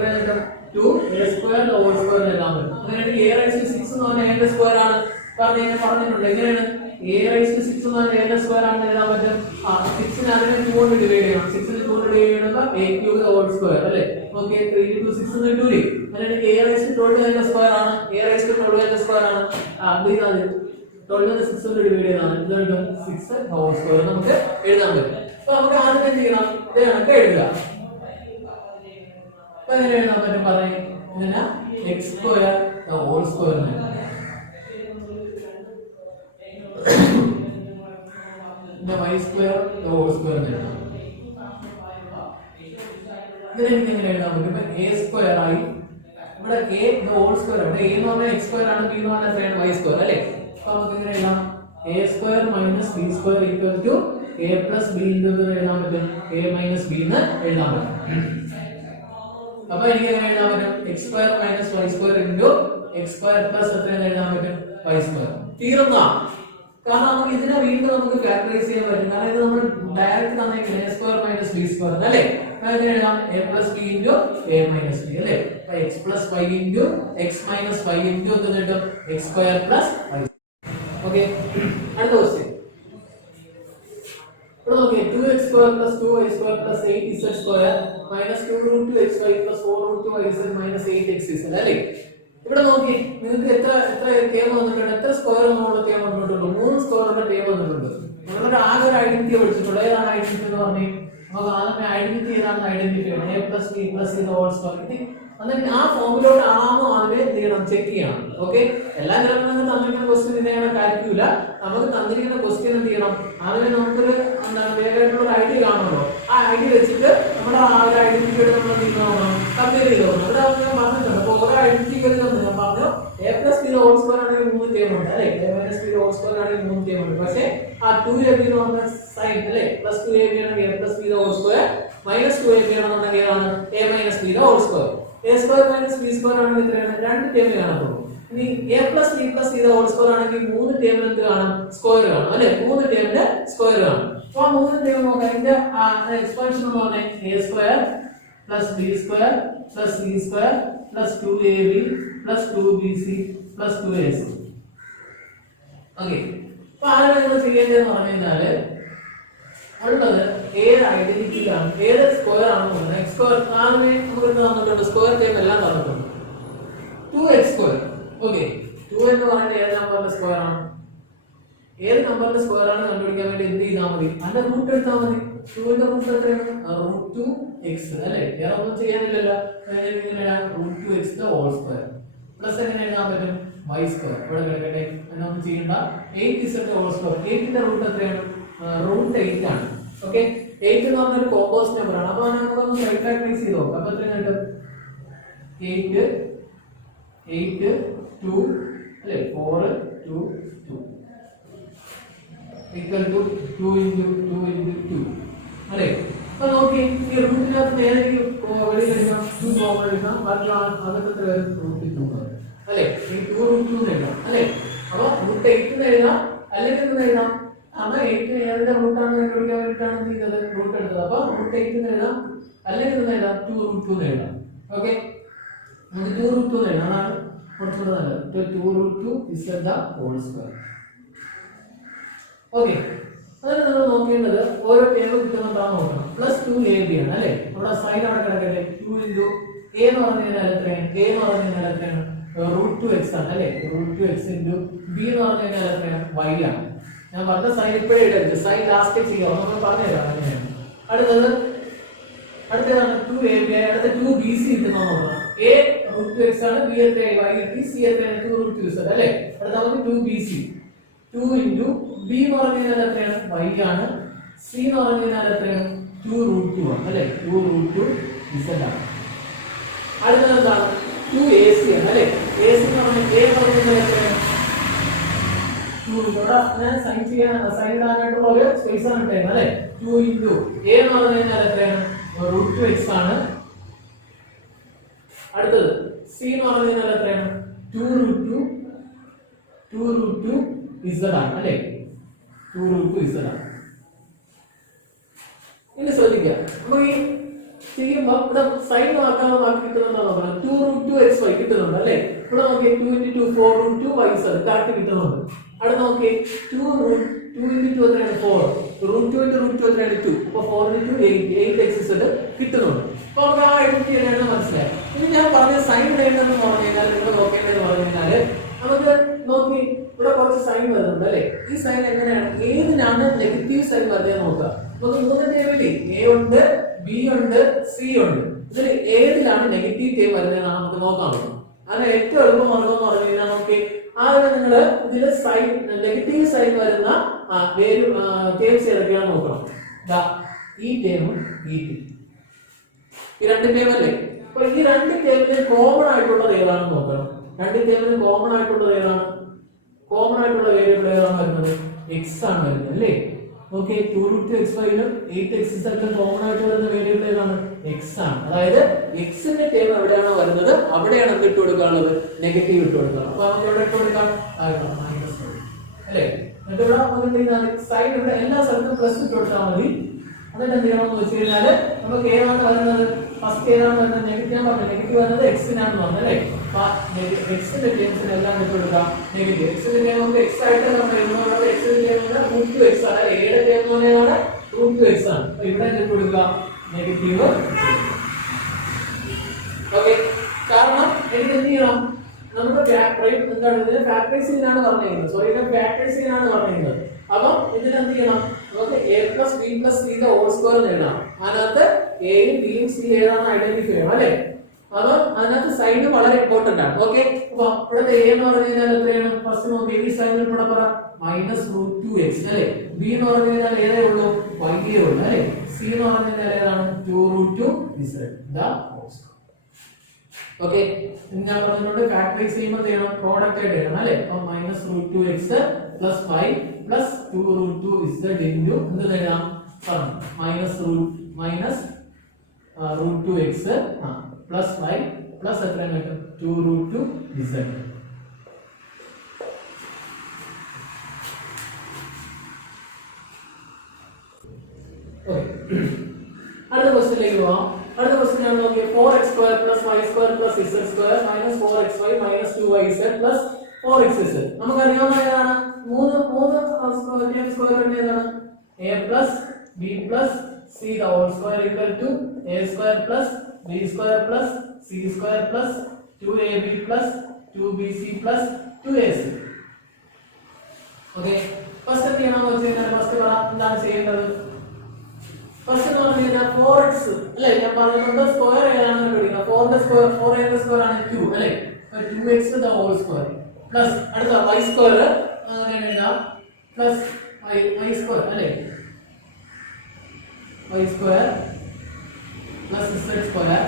2a² ഹോൾ സ്ക്വയർ എഴുതാൻ പറ്റും. അങ്ങനെയാണെങ്കിൽ a⁻6 എന്ന് പറഞ്ഞാൽ ഏതിന്റെ സ്ക്വയർ ആണ് പറഞ്ഞിട്ടുണ്ട്. എങ്ങനെയാണ് a⁻6 എന്ന് പറഞ്ഞാൽ ഏതിന്റെ സ്ക്വയർ ആണ് എഴുതാൻ പറ്റും? 6നെ അതിനെ 2 കൊണ്ട് ഡിവൈഡ് ചെയ്യണം. 6നെ 2 കൊണ്ട് ഡിവൈഡ് ചെയ്യുമ്പോൾ a³ ഹോൾ സ്ക്വയർ അല്ലേ? ഓക്കേ 3 × 6 എന്ന് കിട്ടൂലേ? അങ്ങനെയാണെങ്കിൽ a⁻12 ഏതിന്റെ സ്ക്വയർ ആണ്? a⁻12 ഏതിന്റെ സ്ക്വയർ ആണ്? ഇത് 12 6 കൊണ്ട് ഡിവൈഡ് ചെയ്താണ്. ഇതുകൊണ്ട് 6 ഹോൾ സ്ക്വയർ നമുക്ക് എഴുതാൻ പറ്റും. അപ്പൊ നമുക്ക് ആദ്യം എന്ത് ചെയ്യണം? ഇത് കണക്ക് എഴുതുക. അപ്പൊ എങ്ങനെ എഴുതാൻ പറ്റും പറയും? ഇങ്ങനെ x² whole square y² whole square എഴുതാം. ഇതിനെ എനിക്ക് എങ്ങനെ എഴുതാൻ പറ്റും? ഇപ്പൊ a² ആയി ഇവിടെ a ഹോൾ സ്ക്വയർ ഇവിടെ a എന്ന് പറഞ്ഞാൽ x² ആണ്, b എന്ന് പറഞ്ഞാൽ എത്രയാണ്? y² അല്ലേ? അപ്പൊ നമുക്ക് എങ്ങനെ എഴുതാം? a² - b² a + b എന്ന് എഴുതാൻ പറ്റും. a - b എന്ന് എഴുതാൻ പറ്റും. അപ്പൊ എനിക്ക് എങ്ങനെ എഴുതാൻ പറ്റും? x² - y² x² + എത്രയെന്ന് എഴുതാൻ പറ്റും? y². തീർന്നാ? കാരണം നമുക്ക് ഇതിനെ വീണ്ടും നമുക്ക് ഫാക്ടറൈസ് ചെയ്യാൻ പറ്റും. കാരണം ഇത് നമ്മൾ ഡയറക്റ്റ് തന്നേക്കുന്നത് a² - b² അല്ലേ? അങ്ങനെ എഴുതാം a + b * a - b അല്ലേ? അപ്പൊ x + y * x - y * എന്ത് കിട്ടും? x² + y. ഓക്കേ, അടുത്ത ക്വസ്റ്റ്യൻ. ഇവിടെ നോക്കിയേ 2x² + 2y² + 8z² - 2√2xy + 4√2yz - 8xz അല്ലേ? ഇവിടെ നോക്കി നിങ്ങൾക്ക് എത്ര ടേം വന്നിട്ടുണ്ട്? എത്ര സ്ക്വയർ എന്നുള്ള ടേം വന്നിട്ടുണ്ട്? 3 സ്ക്വയറിന്റെ ടേം വന്നിട്ടുണ്ട്. നമ്മുടെ ആകെ ഒരു ഐഡന്റിറ്റി പഠിച്ചിട്ടുണ്ട്. ഏതാണ് ഐഡന്റിറ്റി എന്ന് പറഞ്ഞേ? നമുക്ക് ആദ്യമേ ഐഡന്റിറ്റി ഏതാണെന്ന് ഐഡന്റിഫൈ ചെയ്യണം. a + b + c whole square. എന്നിട്ട് ആ ഫോമിലോട്ട് ആണോ ആദ്യമേ എന്ത് ചെയ്യണം? ചെക്ക് ചെയ്യണം. ഓക്കെ, എല്ലാ ഗ്രഹങ്ങളും തന്നിരിക്കുന്ന ക്വസ്റ്റ്യൻ ഇതേയാണ് കാര്യമില്ല. നമുക്ക് തന്നിരിക്കുന്ന ക്വസ്റ്റ്യൻ എന്ത് ചെയ്യണം? ആദ്യമേ നമുക്കൊരു വേഗമായിട്ടുള്ള ഒരു ഐഡിയ കാണുമല്ലോ. ആ ഐഡിയ വെച്ചിട്ട് നമ്മുടെ ആ ഒരു ഐഡന്റിറ്റിയോട് നമ്മൾ എന്ത് ചെയ്യണം? കമ്പയർ ചെയ്ത് നോക്കണം. ഇവിടെ ഞാൻ പറഞ്ഞിട്ടുണ്ട്. അപ്പൊ ഓരോ ഐഡന്റിറ്റി ഞാൻ പറഞ്ഞു a + b ഹോൾ സ്ക്വയർ ആണെങ്കിൽ 3 ടേം ഉണ്ട് അല്ലേ? a - b ഹോൾ സ്ക്വയർ ആണെങ്കിൽ 3 ടേം ഉണ്ട്. പക്ഷേ ആ 2ab എന്ന് പറഞ്ഞ സൈൻ അല്ലേ? +2ab ആണെങ്കിൽ a + b whole square -2ab ആണെന്നുണ്ടെങ്കിൽ ഏതാണ്? a - b whole square. a² - b² ആണെങ്കിൽ എത്രയാണ്? 2 ടേം കാണപ്പെടും. ഇനി a + b + c whole square ആണെങ്കിൽ 3 ടേമിൽ എന്ത് കാണും? സ്ക്വയർ കാണും അല്ലേ? 3 ടേമിന്റെ സ്ക്വയർ കാണും. അപ്പോൾ 3 ടേം നോക്കാം. ഇതിന്റെ എക്സ്പാൻഷൻ എന്ന് പറഞ്ഞാൽ a² + b² + c² + 2ab + 2bc + 2ac. Okay, അപ്പോൾ ആദ്യം നമ്മൾ ചെയ്യേണ്ടതെന്ന് പറഞ്ഞു കഴിഞ്ഞാൽ അടുത്തത് ഏത് ഐഡന്റിറ്റിയിലാണ് ഏത് സ്ക്വയർ ആണെന്ന് പറഞ്ഞാൽ x² ആദ്യമേ നമുക്ക് തന്നിട്ടുണ്ട്. സ്ക്വയർ ടേം എല്ലാം തന്നിട്ടുണ്ട്. 2x². ഓക്കെ, 2 എന്ന് പറയുന്നത് ഏത് നമ്പറിന്റെ സ്ക്വയർ ആണ്? ഏത് നമ്പറിന്റെ സ്ക്വയർ ആണ് കണ്ടുപിടിക്കാൻ വേണ്ടി എന്ത് ചെയ്താൽ മതി? അതിന്റെ റൂട്ട് എടുത്താൽ മതി. 2 ന്റെ റൂട്ട് എത്രയാണ്? √2x അല്ലേ? വേറെ ഒന്നും ചെയ്യാനില്ലല്ലോ. √2x ഹോൾ സ്ക്വയർ പ്ലസ് എങ്ങനെ എഴുതാൻ പറ്റും? y². ഇവിടെ കിടക്കട്ടെ, എന്നൊന്നും ചെയ്യണ്ട. 8z whole square. 8 ന്റെ റൂട്ട് എത്രയാണ്? √8 ആണ്. ഓക്കെ, 8 എന്ന് പറഞ്ഞ ഒരു കോമ്പോസിറ്റ് നമ്പർ ആണ്. അപ്പോൾ നമുക്കൊന്ന് സൈഡ് ഫാക്ടറൈസ് ചെയ്ത് നോക്കാം. അപ്പോൾ എത്ര കിട്ടും? 8 2 അല്ലേ? 4 2 2 equal to 2 × 2 × 2 അല്ലേ? അപ്പോൾ നോക്കി ഈ റൂട്ടിനകത്ത് ഏതെങ്കിലും വെളിയിൽ എടുക്കാം. 2 കോമൺ എടുക്കാം. ബാക്കിയാണ് അതൊക്കെ എത്ര വരും? √2 അല്ലേ? ഈ 2√2 എന്ന് എഴുതാം അല്ലേ? അപ്പോൾ √8 എന്ന് എഴുതാം അല്ലെങ്കിൽ എന്ന് എഴുതാം. അപ്പോൾ 8 ഏതിന്റെ റൂട്ടാണ് കണ്ടുപിടിക്കാൻ വേണ്ടിയിട്ടാണ് എന്ത് ചെയ്തത്? റൂട്ട് എടുത്തത്. അപ്പോൾ √8 എന്ന് എഴുതാം അല്ലെങ്കിൽ എന്ന് എഴുതാം 2√2 എന്ന് എഴുതാം. ഓക്കെ, നമുക്ക് 2√2 എന്ന് എഴുതാം. അതാണ് കുറച്ചുകൂടെ നല്ലത്. 2√2 is the whole square. Okay, അതിന് നമ്മൾ നോക്കേണ്ടത് ഓരോ ടേം കിട്ടുന്നുണ്ടാവും നോക്കണം. +2ab ആണ് അല്ലേ? ഇവിടെ സൈൻ അവിടെ കിടക്കല്ലേ? 2 × a എന്ന് പറഞ്ഞു കഴിഞ്ഞാൽ എത്രയാണ്? a എന്ന് പറഞ്ഞു കഴിഞ്ഞാൽ എത്രയാണ്? √2x ആണ് അല്ലേ? √2x × b എന്ന് പറഞ്ഞു കഴിഞ്ഞാൽ എത്രയാണ്? y ആണ്. ഞാൻ പറഞ്ഞ സൈൻ ഇപ്പോഴേ ഇടരുത്. സൈൻ ലാസ്റ്റ് ചെയ്യാം. നമ്മൾ പറഞ്ഞുതരാം അങ്ങനെയാണ്. അടുത്തതാണ് 2ab. അടുത്ത 2bc കിട്ടുന്ന നോക്കണം. a √2x ആണ്, b എത്രയായി? y കിട്ടി, c എത്രയാണ്? 2√2z അല്ലേ? അടുത്ത നമുക്ക് 2bc. 2 × b എന്ന് പറഞ്ഞു കഴിഞ്ഞാൽ എത്രയാണ്? y ആണ്. c എന്ന് പറഞ്ഞു കഴിഞ്ഞാൽ എത്രയാണ്? 2√2 ആണ് അല്ലേ? 2√2z ആണ്. അടുത്തത് എന്താണ്? 2ac ആണ് അല്ലേ? ac എന്ന് പറഞ്ഞാൽ a എന്ന് പറഞ്ഞു കഴിഞ്ഞാൽ എത്രയാണ്? 2 ഇവിടെ ഞാൻ സൈൻ ചെയ്യാൻ സൈൻ ഇടാനായിട്ടുള്ള ഒരു സ്പേസ് ആണ് ഇട്ടേക്കുന്നത് അല്ലേ? 2 × a എന്ന് പറഞ്ഞു കഴിഞ്ഞാൽ എത്രയാണ്? √2x ആണ്. അടുത്തത് c എന്ന് പറഞ്ഞു കഴിഞ്ഞാൽ എത്രയാണ്? 2√2z ആണ് അല്ലേ? 2√2z ആണ്. ഇനി ശ്രദ്ധിക്കുക, നമുക്ക് ഈ ചെയ്യുമ്പോൾ ഇവിടെ സൈൻ മാറ്റാതെ മാർക്ക് കിട്ടുന്നുണ്ടോ നോക്കണം. 2√2xy കിട്ടുന്നുണ്ട് അല്ലേ? ഇവിടെ നോക്കി 2 × 2 4√2y കറക്റ്റ് കിട്ടുന്നുണ്ട്. അവിടെ നോക്കി 2 × 2 എത്രയാണ് 4, √2 × √2 എത്രയാണ് 2, അപ്പൊ 4 × 2 8 കിട്ടുന്നുണ്ട്. അപ്പൊ നമുക്ക് ആ ഐഡന്റിറ്റി എന്താണെന്ന് മനസ്സിലായി. ഇനി ഞാൻ പറഞ്ഞ സൈൻ ഇടേണ്ടതെന്ന് പറഞ്ഞു കഴിഞ്ഞാൽ നിങ്ങൾ നോക്കേണ്ടതെന്ന് പറഞ്ഞു കഴിഞ്ഞാല് നമുക്ക് നോക്കി ഇവിടെ കുറച്ച് സൈൻ വരുന്നുണ്ട് അല്ലേ? ഈ സൈൻ എങ്ങനെയാണ്, ഏതിനാണ് നെഗറ്റീവ് സൈൻ വരുന്നത് നോക്കുക. നമുക്ക് 3 ടേബിളിൽ എ ഉണ്ട്, ബി ഉണ്ട്, സി ഉണ്ട്. ഇതിൽ ഏതിലാണ് നെഗറ്റീവ് ടേം വരുന്നതെന്നാണ് നമുക്ക് നോക്കാൻ പറ്റും. അങ്ങനെ ഏറ്റവും എളുപ്പം മാർഗം എന്ന് പറഞ്ഞു കഴിഞ്ഞാൽ നോക്കി ആദ്യം നിങ്ങൾ ഇതിൽ സൈൻ നെഗറ്റീവ് സൈൻ വരുന്ന ടേംസ് ഏതൊക്കെയാണെന്ന് നോക്കണം. ഈ ടേമും ഈ രണ്ട് ടേം അല്ലേ? അപ്പൊ ഈ രണ്ട് ടേമിന് കോമൺ ആയിട്ടുള്ളത് ഏതാണെന്ന് നോക്കണം. രണ്ട് ടേമിന് കോമൺ ആയിട്ടുള്ളത് ഏതാണ്? കോമൺ ആയിട്ടുള്ള വേരിയബിൾ ഏതാണ് വരുന്നത്? എക്സ് ആണ് വരുന്നത് അല്ലേ? ഓക്കെ, 2√2xy നും 8xz കോമൺ ആയിട്ട് വരുന്ന വേരിയബിൾ ഏതാണ്? എക്സ് ആണ്. അതായത് എക്സിന്റെ ടേം എവിടെയാണോ വരുന്നത് അവിടെയാണ് എന്ത് ഇട്ട് കൊടുക്കാനുള്ളത്? നെഗറ്റീവ് ഇട്ട് കൊടുക്കുക. അപ്പൊ നമുക്ക് എവിടെ ഇട്ട് കൊടുക്കാം? അല്ലേ? എന്നിട്ട് ഇവിടെ നമുക്ക് സൈൻ ഇവിടെ എല്ലാ സ്ഥലത്തും പ്ലസ് ഇട്ട് കൊടുത്താൽ മതി. എന്നിട്ട് എന്ത് ചെയ്യണമെന്ന് വെച്ച് കഴിഞ്ഞാല് നമുക്ക് ഏതാണ് വരുന്നത്? ഫസ്റ്റ് ഏതാണ് വരുന്നത്? നെഗറ്റീവ് പറഞ്ഞു. നെഗറ്റീവ് വരുന്നത് എക്സിനാണെന്ന് പറഞ്ഞു അല്ലേ? എക്സിന്റെ ടേംസിന് എല്ലാം ഇട്ട് കൊടുക്കാം നെഗറ്റീവ്. എക്സിന്റെ ടേം നമുക്ക് എക്സ് ആയിട്ട് നമ്മൾ എഴുതുന്നത് എക്സിന്റെ ടേം √2x ആണ്. എയുടെ ടേം എന്ന് പറയുന്നത് √2x ആണ്. അപ്പൊ ഇവിടെ ഇട്ട് കൊടുക്കാം നെഗറ്റീവ്. ഓക്കെ, കാരണം എനിക്ക് എന്ത് ചെയ്യണം? നമ്മുടെ എന്താണ് ഫാക്ടറൈസിംഗ് ആണ് പറഞ്ഞിരിക്കുന്നത്. സോറി, ഇത് ഫാക്ടറൈസിംഗ് ആണ് പറഞ്ഞിരിക്കുന്നത്. അപ്പൊ ഇതിന് എന്ത് ചെയ്യണം? നമുക്ക് a + b + c whole square എഴുതണം. അതിനകത്ത് എയും ബിയും സി ഏതാണെന്ന് ഐഡന്റിഫൈ ചെയ്യണം അല്ലേ? അപ്പൊ അതിനകത്ത് സൈൻ വളരെ ഇമ്പോർട്ടന്റ് ആണ്. ഓക്കെ, അപ്പൊ ഇവിടുത്തെ എ എന്ന് പറഞ്ഞു കഴിഞ്ഞാൽ എത്രയാണ്? ഫസ്റ്റ് നോക്കി ഈ സൈൻ ഇവിടെ പറ -√2x അല്ലേ? ബി എന്ന് പറഞ്ഞു കഴിഞ്ഞാൽ ഏതേ ഉള്ളൂ? y ഉള്ളൂ അല്ലേ? സി എന്ന് പറഞ്ഞു കഴിഞ്ഞാൽ ഏതാണ്? 2√2z whole square. ഓക്കെ, ഞാൻ പറഞ്ഞിട്ടുണ്ട് ഫാക്ടറൈസ് ചെയ്യുമ്പോൾ ചെയ്യണം പ്രോഡക്റ്റ് ആയിട്ട് എഴുതണം അല്ലേ? അപ്പൊ -√2x + y + 2√2z into എന്ത് എഴുതാം? -√2x + y പ്ലസ് എത്രയാണ് കിട്ടും? 2√2z. അടുത്ത ക്വസ്റ്റ്യനിലേക്ക് പോവാം. അടുത്ത ക്വസ്റ്റ്യൻ ആണ് നോക്കിയേ 4x² + y² + z² -4xy - 2yz + 4xz. നമുക്ക് അറിയാവുന്ന ഏതാണ്? മൂന്ന് സ്ക്വയർ ഏതാണ്? a + b + c whole square = a² + b² + c² + 2ab + 2bc + 2ac. Okay, first എന്ത് ചെയ്യണം എന്ന് വെച്ചാൽ ഫസ്റ്റ് എന്താണ് ചെയ്യേണ്ടത്? ഫസ്റ്റ് എന്ന് പറഞ്ഞു കഴിഞ്ഞാൽ 4x അല്ലേ? ഞാൻ പറഞ്ഞിട്ടുണ്ട് സ്ക്വയർ ഏതാണെന്ന് കണ്ടുപിടിക്കണം. 4 ന്റെ സ്ക്വയർ 4 ന്റെ സ്ക്വയർ ആണ് 2 അല്ലേ? അപ്പോൾ 2x ഹോൾ സ്ക്വയർ പ്ലസ് അടുത്ത y സ്ക്വയർ അങ്ങനെ എഴുതാം പ്ലസ് y സ്ക്വയർ അല്ലേ? y square plus z square.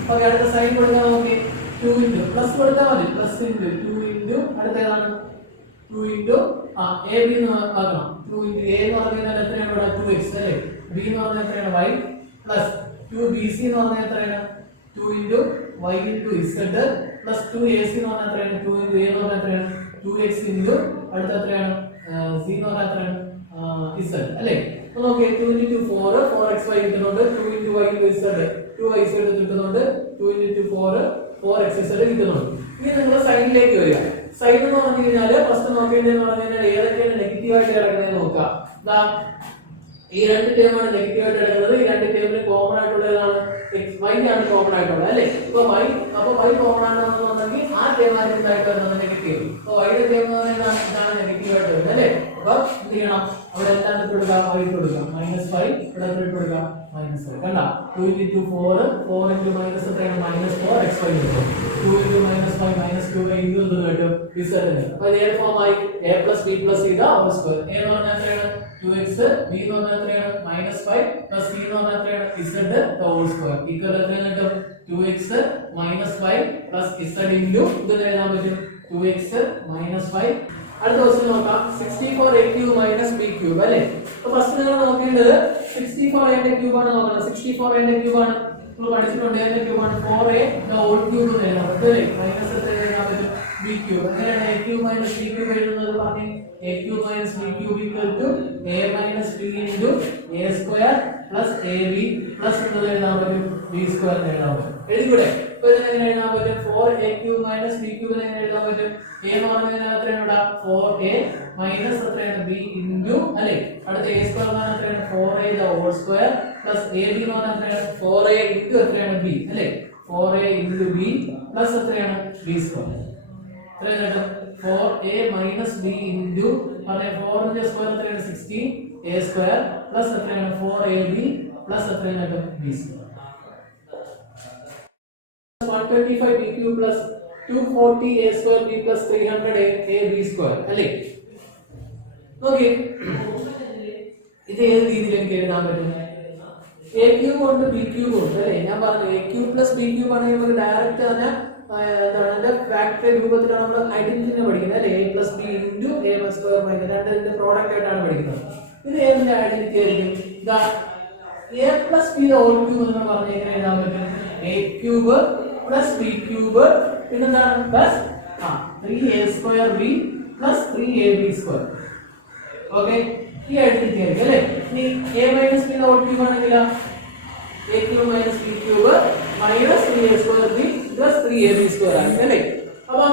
അപ്പോൾ അടുത്ത സൈൻ കൊടുക്കാൻ നോക്കി 2 ഇൻടു പ്ലസ് കൊടുത്താൽ മതി. പ്ലസ് ഇൻടു 2 ഇൻടു അടുത്ത ഏതാണ്? 2 ഇൻടു a b എന്ന് ആക്കണം. 2 ഇൻടു a എന്ന് പറഞ്ഞു കഴിഞ്ഞാൽ എത്രയാണ് ഇവിടെ? 2x അല്ലേ? b എന്ന് പറഞ്ഞാൽ എത്രയാണ്? y പ്ലസ് 2bc എന്ന് പറഞ്ഞാൽ എത്രയാണ്? 2 into y into z plus 2ac എന്ന് പറഞ്ഞാൽ എത്രയാണ്? 2 ഇൻടു a എന്ന് പറഞ്ഞാൽ എത്രയാണ്? 2x ഇൻടു അടുത്ത എത്രയാണ്? c എന്ന് പറഞ്ഞാൽ എത്രയാണ്? z അല്ലേ? അപ്പോൾ നോക്കിയേ 2 ഇൻടു 4 4xy കിട്ടുന്നുണ്ട്. 2 into y into z 2yz കിട്ടുന്നുണ്ട്. 2 ഇൻടു 4 4xz കിട്ടുന്നുണ്ട്. ഇനി നിങ്ങൾ സൈനിലേക്ക് വരിക. സൈൻ എന്ന് പറഞ്ഞു കഴിഞ്ഞാൽ ഫസ്റ്റ് നോക്കേണ്ടതെന്ന് പറഞ്ഞു കഴിഞ്ഞാൽ ഏതൊക്കെയാണ് നെഗറ്റീവ് ആയിട്ട് കിടക്കുന്നത് നോക്കുക. ഈ രണ്ട് ടേമാണ് നെഗറ്റീവ് ആയിട്ട് കിടക്കുന്നത്. ഈ രണ്ട് ടേമിന് കോമൺ ആയിട്ടുള്ള ഏതാണ്? y ആണ് കോമൺ ആയിട്ടുള്ളത് അല്ലേ? അപ്പോൾ y കോമൺ ആണെന്നുണ്ടെങ്കിൽ ആ ടേം ആയിട്ട് വരുന്നത് നെഗറ്റീവ്. അപ്പോൾ y യുടെ ടേം എന്ന് പറയുന്നത് ഇതാണ് നെഗറ്റീവ് ആയിട്ട് വരുന്നത് അല്ലേ? അപ്പോൾ എന്ത് ചെയ്യണം? അവിടെ എല്ലാം ഇട്ട് കൊടുക്കാം. y ഇട്ട് കൊടുക്കാം -5 ഇവിടെ ഇട്ട് കൊടുക്കാം -5. കണ്ട 2 ഇൻടു 4 4 ഇൻടു മൈനസ് എത്രയാണ്? -4xy കിട്ടും. 2 ഇൻടു -5 -2y ഇൻടു എന്ത് കിട്ടും? z കിട്ടും. അപ്പോൾ ഇതേ ഫോം ആയി a + b + c whole square. a എന്ന് പറഞ്ഞാൽ എത്രയാണ്? 2x, b എന്ന് പറഞ്ഞാൽ എത്രയാണ്? -5 + c എന്ന് പറഞ്ഞാൽ എത്രയാണ്? z ഹോൾ സ്ക്വയർ ഈക്വൽ എത്രയാണ് കിട്ടും? 2x - 5 + z ഇൻടു ഇത് എഴുതാൻ പറ്റും 2x - 5. അടുത്ത ക്വസ്റ്റ്യൻ നോക്കാം. 64a³ - b³ അല്ലേ? അപ്പോൾ ഫസ്റ്റ് നിങ്ങൾ നോക്കേണ്ടത് 64a³ ആണ് നോക്കണം. 64a³ ആണ് നമ്മൾ പഠിച്ചിട്ടുണ്ട്. a³ ആണ് 4a ഹോൾ³ എന്ന് എഴുതാം. അല്ലേ? മൈനസ് എത്ര എഴുതാൻ പറ്റും? b³. എങ്ങനെയാണ് a³ - b³ എഴുതുന്നത്? പറഞ്ഞു a cube minus b cube equal to a minus b into a square plus ab plus എന്നുള്ള എഴുതാൻ പറ്റും b square എഴുതാൻ പറ്റും. എഴുതിക്കൂടെ? അപ്പോൾ ഇതിനെ എഴുതാൻ പറ്റും 4a cube minus b cube എങ്ങനെ എഴുതാൻ പറ്റും? a എന്ന് പറഞ്ഞാൽ എത്രയാണ് ഇവിടെ? 4a minus എത്രയാണ് b into അല്ലേ? അടുത്ത a square എന്ന് പറഞ്ഞാൽ എത്രയാണ്? 4a the whole square plus ab എന്ന് പറഞ്ഞാൽ എത്രയാണ്? 4a into എത്രയാണ് b അല്ലേ? 4a into b plus എത്രയാണ്? b square. എത്രയാണ്? 4a minus b into പറഞ്ഞാൽ 4 ന്റെ സ്ക്വയർ എത്രയാണ്? 16 a square plus എത്രയാണ്? 4ab plus എത്രയാണ്? b square. 125 b cube plus 240 a square b plus 300 a b square അല്ലേ? നോക്കിയേ, ഇത് ഏത് രീതിയിൽ എനിക്ക് എഴുതാൻ പറ്റും? a cube ഉണ്ട് b cube ഉണ്ട് അല്ലേ? ഞാൻ പറഞ്ഞു a cube plus b cube ആണെങ്കിൽ നമുക്ക് ഡയറക്റ്റ് തന്നെ എന്താണ് ഫാക്ടറി രൂപത്തിലാണ് നമ്മൾ ഐഡന്റിറ്റിനെ പഠിക്കുന്നത് അല്ലേ? a plus b into a square minus രണ്ടിന്റെ പ്രോഡക്റ്റ് ആയിട്ടാണ് പഠിക്കുന്നത്. ഇത് ഏതിന്റെ ഐഡന്റിറ്റി ആയിരിക്കും? ദാ a plus b the whole cube എന്ന് പറഞ്ഞാൽ എങ്ങനെ എഴുതാൻ പറ്റും? a cube plus b cube പിന്നെ എന്താണ് plus 3a square b plus 3ab square. Okay, ഈ ഐഡന്റിറ്റി ആയിരിക്കും അല്ലേ? ഇനി a minus b the whole cube ആണെങ്കിൽ a cube minus b cube minus 3a square b plus 3ab square ആയിരിക്കും അല്ലേ? അപ്പം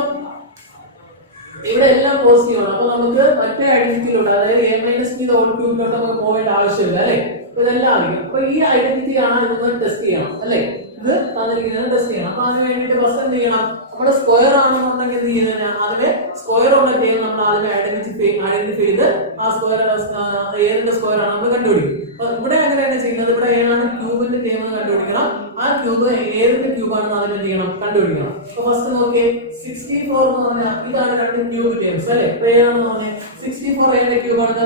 ഇവിടെ എല്ലാം പോസിറ്റീവ് ആണ്. അപ്പോൾ നമുക്ക് മറ്റേ ഐഡന്റിറ്റിയിലൂടെ അതായത് a minus b the whole cube ലോട്ട് നമുക്ക് പോകേണ്ട ആവശ്യമില്ല അല്ലേ? അപ്പോൾ ഇതെല്ലാം അറിയും. അപ്പോൾ ഈ ഐഡന്റിറ്റി ആണ് നമുക്ക് ടെസ്റ്റ് ചെയ്യണം അല്ലേ? ഇത് തന്നിരിക്കുന്നത് ടെസ്റ്റ് ചെയ്യണം. അപ്പോൾ അതിന് വേണ്ടിയിട്ട് ഫസ്റ്റ് എന്ത് ചെയ്യണം? നമ്മുടെ സ്ക്വയർ ആണെന്നുണ്ടെങ്കിൽ എന്ത് ചെയ്യുന്നത്? അതിനെ സ്ക്വയർ ഉള്ള ടേം നമ്മൾ അതിനെ ഐഡന്റിഫൈ ചെയ്ത് ആ സ്ക്വയർ ഏതിന്റെ സ്ക്വയർ ആണ് നമ്മൾ കണ്ടുപിടിക്കും. അപ്പോൾ ഇവിടെ എങ്ങനെയാണ് ചെയ്യുന്നത്? ഇവിടെ ഏതാണ് ക്യൂബിന്റെ ടേം എന്ന് കണ്ടുപിടിക്കണം. ആ ക്യൂബ് ഏതിന്റെ ക്യൂബ് ആണെന്ന് അതിനെ എന്ത് ചെയ്യണം? കണ്ടുപിടിക്കണം. അപ്പോൾ ഫസ്റ്റ് നോക്കിയേ, 64 എന്ന് പറഞ്ഞാൽ ഇതാണ് രണ്ട് ക്യൂബ് ടേംസ് അല്ലേ? ഇപ്പോൾ ഏതാണെന്ന് പറഞ്ഞാൽ 64 ഏതിന്റെ ക്യൂബ് ആണ്?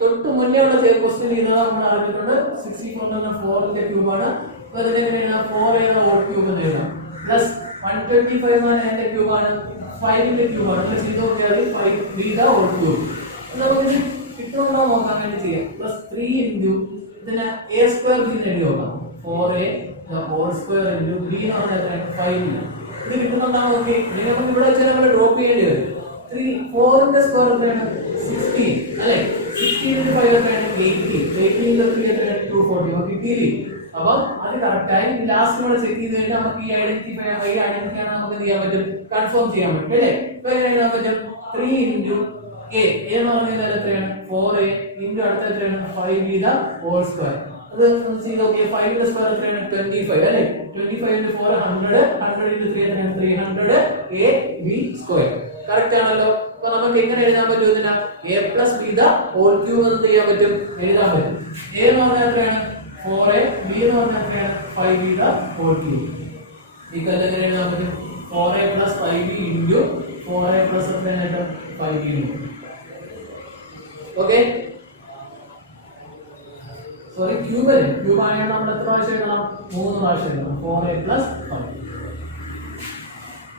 തൊട്ട് മുന്നേ ഉള്ള ക്വസ്റ്റ്യൻ ചെയ്തത് നമ്മൾ അറിഞ്ഞിട്ടുണ്ട്. 64 എന്ന 4ന്റെ ക്യൂബ് ആണ്. അപ്പോൾ ഇതിനെ എങ്ങനെയാണ്? 4 എന്ന ഹോൾ ക്യൂബ് എന്ന് എഴുതാം. പ്ലസ് 125 എന്ന് പറഞ്ഞാൽ എന്റെ ക്യൂബ് ആണ്, 5ന്റെ ക്യൂബ് ആണ്. അപ്പോൾ ചെയ്ത് നോക്കിയാൽ 5b the whole cube. നമുക്ക് കിട്ടുന്നുണ്ടോ നോക്കാൻ വേണ്ടി ചെയ്യാം. പ്ലസ് 3 into ഇതിനെ a square b എഴുതി നോക്കാം. 4a the whole square into b എന്ന് പറഞ്ഞാൽ 5. ഇത് കിട്ടുന്നുണ്ടോ നോക്കി. ഇനി നമുക്ക് ഇവിടെ വെച്ച് നമ്മൾ ഡ്രോപ്പ് ചെയ്യേണ്ടി വരും. 4ന്റെ സ്ക്വയർ എത്രയാണ്? 16 അല്ലേ? 16 into 5 എത്രയാണ്? 80. 80 into 3 എത്രയാണ്? 240. നമുക്ക് കിട്ടിയില്ലേ? അപ്പം അത് കറക്റ്റ് ആയി ലാസ്റ്റ് കൂടെ ചെക്ക് ചെയ്ത് കഴിഞ്ഞാൽ നമുക്ക് ഈ ഐഡന്റിറ്റി ആണ് നമുക്ക് ചെയ്യാൻ പറ്റും, കൺഫേം ചെയ്യാൻ പറ്റും അല്ലേ? ഇപ്പൊ എങ്ങനെ എഴുതാൻ പറ്റും? 3 into a എന്ന് പറഞ്ഞാൽ എത്രയാണ്? 4a into അടുത്ത എത്രയാണ്? 5b the whole square. അത് ചെയ്ത് നോക്കിയേ, 5 ന്റെ സ്ക്വയർ എത്രയാണ്? 25 അല്ലേ? 25 into 4 100, 100 into 3 എത്രയാണ്? 300 ab square. കറക്റ്റ് ആണല്ലോ. അപ്പൊ നമുക്ക് എങ്ങനെ എഴുതാൻ പറ്റും? ഇതിനെ a plus b the whole cube എന്ന് ചെയ്യാൻ പറ്റും, എഴുതാൻ പറ്റും. a എന്ന് പറഞ്ഞാൽ എത്രയാണ്? 4a, b എന്ന് പറഞ്ഞാൽ എത്രയാണ്? 5b the whole cube. Equal എങ്ങനെ എഴുതാൻ പറ്റും? 4a plus 5b into 4a plus എത്രയാണ്? 5b. ഓക്കെ, സോറി ക്യൂബ് ആണെങ്കിൽ നമ്മൾ എത്ര പ്രാവശ്യം എഴുതണം? 3 പ്രാവശ്യം എഴുതണം. 4a plus 5.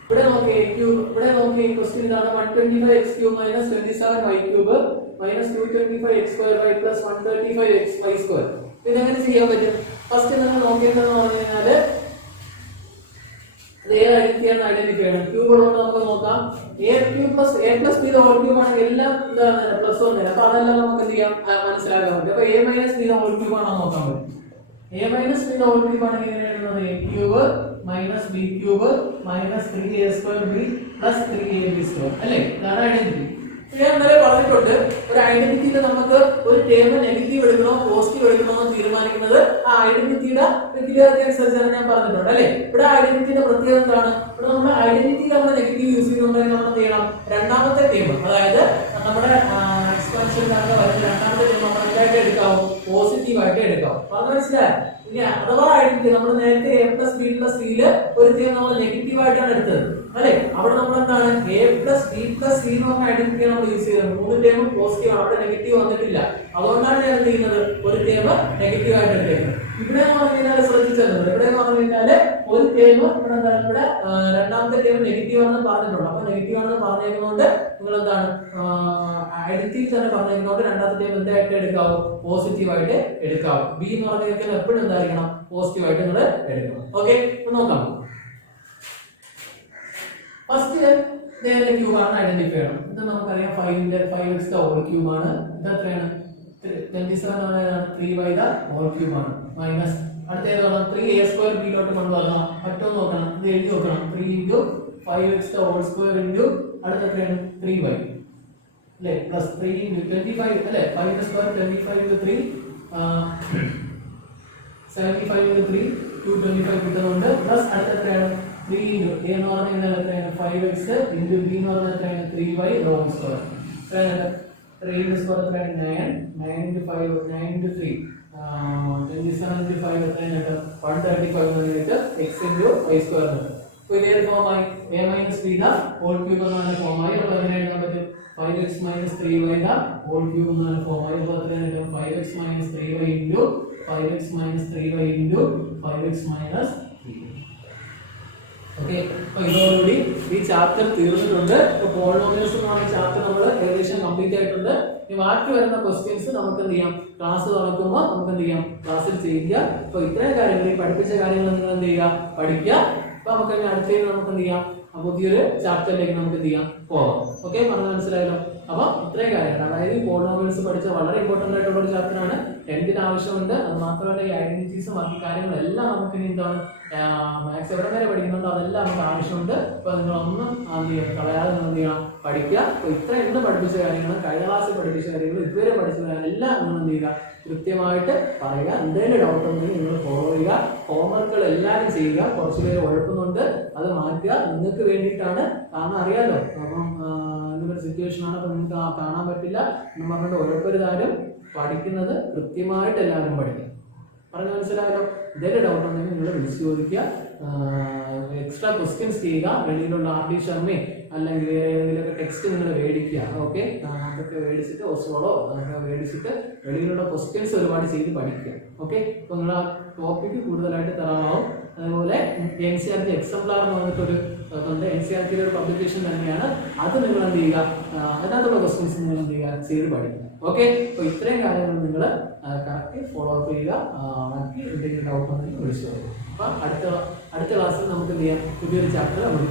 ഇവിടെ നോക്കിയേ ക്യൂബ്, ഇവിടെ നോക്കിയേ ക്വസ്റ്റ്യൻ ഇതാണ്. 125x cube minus 27y cube minus 225x square y plus 135x y square. ഇതെങ്ങനെ ചെയ്യാൻ പറ്റും? ഫസ്റ്റ് നമ്മൾ നോക്കേണ്ടതെന്ന് പറഞ്ഞു കഴിഞ്ഞാല് ഐഡന്റിഫൈ ചെയ്യണം. ക്യൂബ് ഉള്ളതുകൊണ്ട് നമുക്ക് നോക്കാം. a plus b the whole cube ആണെങ്കിൽ എല്ലാം എന്താണ്? പ്ലസ് 1 തന്നെ. അപ്പൊ അതെല്ലാം നമുക്ക് എന്ത് ചെയ്യാം? മനസ്സിലാക്കാൻ പറ്റും. അപ്പൊ a minus b the whole cube ആണോ നോക്കാൻ പറ്റും. a minus b the whole cube ആണെങ്കിൽ എങ്ങനെ എഴുതുന്നത്? a cube minus b cube minus 3a square b plus 3ab square അല്ലേ? ഇതാണ് ഐഡന്റിറ്റി. ഞാൻ ഇന്നലെ പറഞ്ഞിട്ടുണ്ട്, ഒരു ഐഡന്റിറ്റിയിൽ നമുക്ക് ഒരു ടേം നെഗറ്റീവ് എടുക്കണോ പോസിറ്റീവ് എടുക്കണോ എന്ന് തീരുമാനിക്കുന്നത് ആ ഐഡന്റിറ്റിയുടെ പെക്യുലാരിറ്റി അനുസരിച്ചാണ് ഞാൻ പറഞ്ഞിട്ടുണ്ട് അല്ലേ? ഇവിടെ ഐഡന്റിറ്റിയുടെ പ്രത്യേകത എന്താണ്? ഇവിടെ നമ്മുടെ ഐഡന്റിറ്റിയിൽ നമ്മൾ നെഗറ്റീവ് യൂസ് ചെയ്യുന്നുണ്ടെങ്കിൽ നമ്മൾ എന്ത് ചെയ്യണം? രണ്ടാമത്തെ ടേം, അതായത് നമ്മുടെ എക്സ്പാൻഷനിലാണ് വരുന്ന രണ്ടാമത്തെ ടേം നമ്മൾ എന്തായിട്ട് എടുക്കാവും? പോസിറ്റീവ് ആയിട്ട് എടുക്കാവും. പറഞ്ഞു മനസ്സിലായോ? ഇനി അഥവാ ഐഡന്റിറ്റി നമ്മൾ നേരത്തെ a plus b plus c ല് ഒരു ടേം നമ്മൾ നെഗറ്റീവ് ആയിട്ടാണ് എടുത്തത് അല്ലേ? അവിടെ നമ്മൾ എന്താണ്? a plus b plus c എന്ന് പറഞ്ഞ ഐഡന്റിറ്റി നമ്മൾ യൂസ് ചെയ്തത്. 3 ടേം പോസിറ്റീവ് ആണ്, അവിടെ നെഗറ്റീവ് വന്നിട്ടില്ല. അതുകൊണ്ടാണ് ഞാൻ എന്ത് ചെയ്യുന്നത്? ഒരു ടേം നെഗറ്റീവ് ആയിട്ട് എടുക്കുന്നത്. ഇവിടെ എന്ന് പറഞ്ഞു കഴിഞ്ഞാൽ ശ്രദ്ധിച്ചത്, ഇവിടെ എന്ന് പറഞ്ഞു കഴിഞ്ഞാൽ ഒരു ടേം ഇവിടെ എന്താണ്? ഇവിടെ രണ്ടാമത്തെ ടേം നെഗറ്റീവ് ആണെന്ന് പറഞ്ഞിട്ടുണ്ട്. അപ്പൊ നെഗറ്റീവ് ആണെന്ന് പറഞ്ഞേക്കുന്നതുകൊണ്ട് നിങ്ങൾ എന്താണ് ഐഡന്റിറ്റി തന്നെ പറഞ്ഞേക്കുന്നതുകൊണ്ട് രണ്ടാമത്തെ ടേം എന്തായിട്ട് എടുക്കാവും? പോസിറ്റീവ് ആയിട്ട് എടുക്കാവും. ബി എന്ന് പറഞ്ഞേക്കുന്നത് എപ്പോഴും എന്തായിരിക്കണം? പോസിറ്റീവ് ആയിട്ട് നിങ്ങൾ എടുക്കണം. ഓക്കെ, നോക്കാം. ഫസ്റ്റ് ഇതേതിന്റെ ക്യൂബാണ് ഐഡന്റിഫൈ ചെയ്യണം. ഇത് നമുക്കറിയാം 5x ഹോൾ ക്യൂബാണ്. ഇത് എത്രയാണ്? 27 3y ഹോൾ ക്യൂബാണ്. മൈനസ് അടുത്തേതാണ് 3a² ബിയിലോട്ട് കൊണ്ടുവരണം. പറ്റുമോ നോക്കണം, ഇത് എഴുതി നോക്കണം. 3 × 5x ഹോൾ സ്ക്വയർ ഇൻറ്റു അടുത്ത എത്രയാണ്? 3y അല്ലേ, പ്ലസ് 3 × 25 അല്ലേ, 5 സ്ക്വയർ 25 × 3 75 × 3 225 കിട്ടുന്നുണ്ട്. പ്ലസ് അടുത്ത എത്രയാണ്? 3 × a എന്ന് പറഞ്ഞാൽ എത്രയാണ്? 5x ഇൻറ്റു b എന്ന് പറഞ്ഞാൽ എത്രയാണ്? 3y whole square. 3 × സ്ക്വയർ എത്രയാണ്? 9 × 5 9 × 3 27 × 5 എത്രയാണ്? 135 എന്ന് പറഞ്ഞിട്ട് x × y സ്ക്വയർ ഉണ്ട്. അപ്പോൾ ഇതേ ഫോമായി a - b ഹോൾ ക്യൂബ് എന്ന ഫോമായി. അപ്പോൾ എങ്ങനെ എഴുതാൻ പറ്റും? 5x - 3y ഹോൾ ക്യൂബ് എന്ന ഫോമായി. അപ്പോൾ എത്രയാണ്? 5x - 3y into 5x - 3y into 5x - 3. Okay, അപ്പോൾ ഇതോടുകൂടി ഈ ചാപ്റ്റർ തീർന്നിട്ടുണ്ട്. ഇപ്പോൾ പോളിനോമിയൽസ് എന്ന് പറയുന്ന ചാപ്റ്റർ നമ്മൾ ഏകദേശം കംപ്ലീറ്റ് ആയിട്ടുണ്ട്. ഇനി ബാക്കി വരുന്ന ക്വസ്റ്റ്യൻസ് നമുക്ക് എന്ത് ചെയ്യാം? ക്ലാസ് തുറക്കുമ്പോൾ നമുക്ക് എന്ത് ചെയ്യാം? ക്ലാസ്സിൽ ചെയ്യുക. അപ്പോൾ ഇത്രയും കാര്യങ്ങൾ, ഈ പഠിപ്പിച്ച കാര്യങ്ങൾ നിങ്ങൾ എന്ത് ചെയ്യുക? പഠിക്കുക. അപ്പോൾ നമുക്ക് അടുത്തതിന് നമുക്ക് എന്ത് ചെയ്യാം? പുതിയൊരു ചാപ്റ്ററിലേക്ക് നമുക്ക് എന്ത് ചെയ്യാം? പോകാം. ഓക്കെ, പറഞ്ഞ് മനസ്സിലായല്ലോ. അപ്പോൾ ഇത്രയും കാര്യങ്ങൾ, അതായത് ഈ പോളിനോമിയൽസ് പഠിച്ച വളരെ ഇമ്പോർട്ടൻ്റ് ആയിട്ടുള്ള ഒരു ചാപ്റ്ററാണ്. 10th ആവശ്യമുണ്ട്. അത് മാത്രമല്ല ഈ ഐഡന്റിറ്റീസും ബാക്കി കാര്യങ്ങളെല്ലാം നമുക്ക് ഇനി എന്താണ് മാത്സ് എവിടെ വരെ പഠിക്കുന്നുണ്ടോ അതെല്ലാം നമുക്ക് ആവശ്യമുണ്ട്. അപ്പോൾ നിങ്ങളൊന്നും എന്ത് ചെയ്യുക? കളയാതെ നിങ്ങൾ എന്ത് ചെയ്യണം? പഠിക്കുക. അപ്പോൾ ഇത്ര എന്ത് പഠിപ്പിച്ച കാര്യങ്ങൾ, കഴിഞ്ഞ ക്ലാസ്സിൽ പഠിപ്പിച്ച കാര്യങ്ങൾ, ഇതുവരെ പഠിച്ച കാര്യങ്ങളെല്ലാം നിങ്ങൾ എന്ത് ചെയ്യുക? കൃത്യമായിട്ട് പറയുക. എന്തെങ്കിലും ഡൗട്ട് ഉണ്ടെങ്കിൽ നിങ്ങൾ ഫോളോ ചെയ്യുക. ഹോംവർക്കുകൾ എല്ലാവരും ചെയ്യുക. കുറച്ച് പേര് ഉഴപ്പുന്നുണ്ട്, അത് മാറ്റുക. നിങ്ങൾക്ക് വേണ്ടിയിട്ടാണ്. കാരണം അറിയാലോ, അപ്പം ഇങ്ങനൊരു സിറ്റുവേഷൻ ആണ്. അപ്പോൾ നിങ്ങൾക്ക് കാണാൻ പറ്റില്ല എന്ന് പറഞ്ഞിട്ട് ഉഴപ്പരുതാരും. പഠിക്കുന്നത് കൃത്യമായിട്ട് എല്ലാവരും പഠിക്കുക. പറഞ്ഞ് മനസ്സിലായല്ലോ. എന്തെങ്കിലും ഡൗട്ട് ഉണ്ടെങ്കിൽ നിങ്ങൾ വിളിച്ച് ചോദിക്കുക. എക്സ്ട്രാ ക്വസ്റ്റ്യൻസ് ചെയ്യുക. വെളിയിലുള്ള RD ശർമ്മയെ അല്ലെങ്കിൽ ഏതെങ്കിലുമൊക്കെ ടെക്സ്റ്റ് നിങ്ങൾ മേടിക്കുക. ഓക്കെ, അതൊക്കെ മേടിച്ചിട്ട് ഓസ്ട്രോളോ അതൊക്കെ മേടിച്ചിട്ട് വെളിയിലുള്ള ക്വസ്റ്റ്യൻസ് ഒരുപാട് ചെയ്ത് പഠിക്കുക. ഓക്കെ, അപ്പോൾ നിങ്ങൾ ആ ടോപ്പിക്ക് കൂടുതലായിട്ട് തരാമാവും. അതുപോലെ NCERT എക്സംപ്ലാർ എന്ന് പറഞ്ഞിട്ടൊരു ഉണ്ട്. NCERT ഒരു പബ്ലിക്കേഷൻ തന്നെയാണ്. അത് നിങ്ങൾ എന്ത് ചെയ്യുക? അതിനകത്തുള്ള ക്വസ്റ്റ്യൻസ് നിങ്ങൾ എന്ത് ചെയ്യുക? ചെയ്ത് പഠിക്കുക. ഓക്കെ, അപ്പോൾ ഇത്രയും കാര്യങ്ങൾ നിങ്ങൾ കറക്റ്റ് ഫോളോ അപ്പ് ചെയ്യുക. ബാക്കി എന്തെങ്കിലും ഡൗട്ട് ഉണ്ടെങ്കിൽ വിളിച്ചു. അപ്പോൾ അടുത്ത ക്ലാസ്സിൽ നമുക്ക് എന്ത് ചെയ്യാം? പുതിയൊരു ചാപ്റ്റർ നമുക്ക്